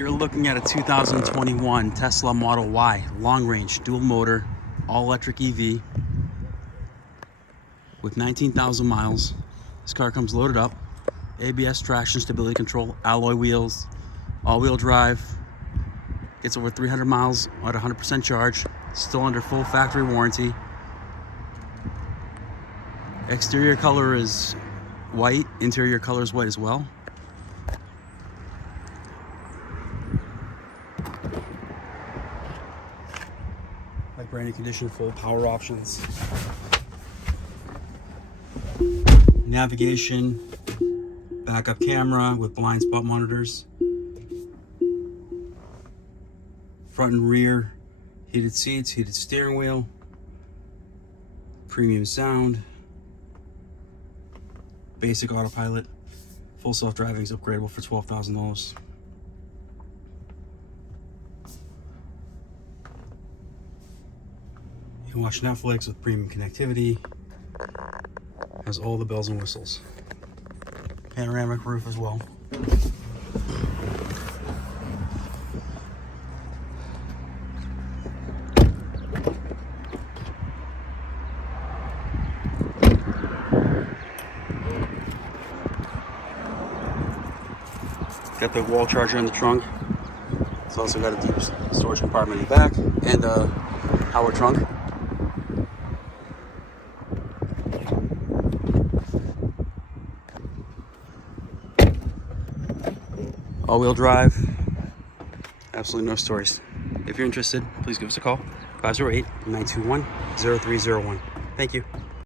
You're looking at a 2021 Tesla Model Y, long range, dual motor, all electric EV with 19,000 miles. This car comes loaded up, ABS traction stability control, alloy wheels, all-wheel drive, gets over 300 miles at 100% charge, still under full factory warranty. Exterior color is white, interior color is white as well. Like brand new condition, full power options. Navigation, backup camera with blind spot monitors. Front and rear, heated seats, heated steering wheel. Premium sound. Basic autopilot. Full self-driving is upgradable for $12,000. You can watch Netflix with premium connectivity. Has all the bells and whistles. Panoramic roof as well. Got the wall charger in the trunk. It's also got a deep storage compartment in the back and a power trunk. All-wheel drive. Absolutely no stories. If you're interested, please give us a call. 508-921-0301. Thank you.